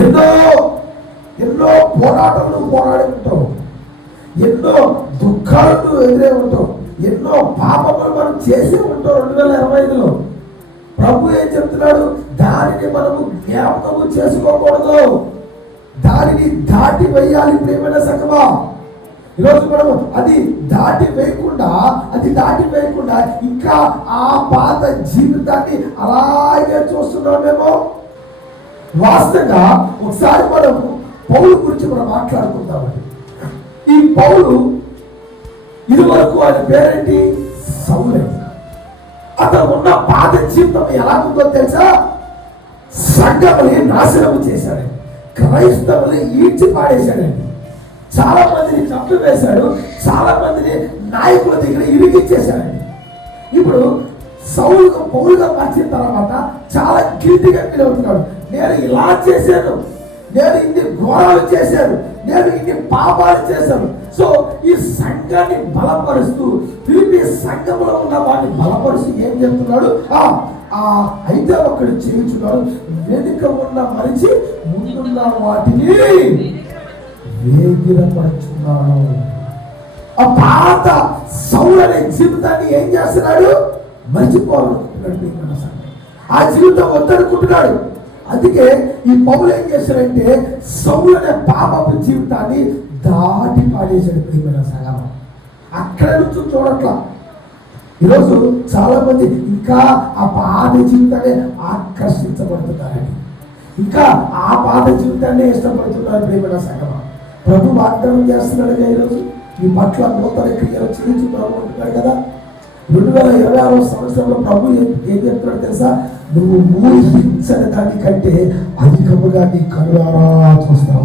ఎన్నో ఎన్నో పోరాటాలు పోరాడి ఉంటావు, ఎన్నో దుఃఖాలను ఎదురే ఉంటావు, ఎన్నో పాపములు మనం చేసి ఉంటాం. 2025లో ప్రభు ఏం చెప్తున్నాడు? దానిని మనము జ్ఞాపకము చేసుకోకూడదు, దానిని దాటి వేయాలి. ప్రియమైన సంగమా, ఈరోజు మనము అది దాటి వేయకుండా ఇంకా ఆ పాత జీవితాన్ని అలాగే చూస్తున్నామేమో. వాస్తవంగా ఒకసారి మనం పౌలు గురించి మనం మాట్లాడుకుందామండి. ఈ పౌలు ఇదివరకు ఆయన పేరేంటి? సౌలే. అతను ఉన్న పాత జీవితం ఎలా ఉందో తెలుసా? సంఘముని నాశనము చేశాడు, క్రైస్తవుని ఈడ్చి పాడేశాడండి, చాలా మందిని చంపివేశాడు, చాలా మందిని నాయకుల దగ్గర ఇరిగిచ్చేశాడండి. ఇప్పుడు పౌలుగా మార్చిన తర్వాత చాలా గిల్టీగా ఫీల్ అవుతున్నాడు. నేను ఇలా చేశాను, నేను ఇన్ని ఘోరాలు చేశాను, నేను ఇన్ని పాపాలు చేశాను. సో ఈ సంఘాన్ని బలపరుస్తూ, ఫిలిప్పీ సంఘంలో ఉన్న వాడిని బలపరుస్తూ ఏం చెప్తున్నాడు? అయితే ఒకడు చేయించున్నాడు, వెనుక ఉన్న మనిషి ముందున్న వాటిని వేగిరపరుచున్నాడు. ఆ పాత సౌలు అనే జీవితాన్ని ఏం చేస్తున్నాడు? మర్చిపోవాలనుకుంటున్నాడు. ఆ జీవితం వద్దనుకుంటున్నాడు. అందుకే ఈ పౌలు ఏం చేశాడంటే సౌలు అనే పాపపు జీవితాన్ని దాటి పాడేశాడు. ప్రియమైన సంగమం, అక్కడ నుంచి చూడట్లా. ఈరోజు చాలా మంది ఇంకా ఆ పాత జీవితాన్ని ఆకర్షించబడుతున్నారని, ఇంకా ఆ పాత జీవితాన్ని ఇష్టపడుతున్నారు. ప్రియమైన సంగమం, ప్రభు వాగ్దానం చేస్తున్నాడుగా ఈరోజు ఈ పట్ల నూతన క్రియలు చేయించున్నాము అంటున్నాడు కదా. 2026వ సంవత్సరంలో ప్రభు ఏం చెప్తున్నాడు తెలుసా? నువ్వు ఊహించని దానికంటే అధికముగా నీ కనులారా చూస్తాను.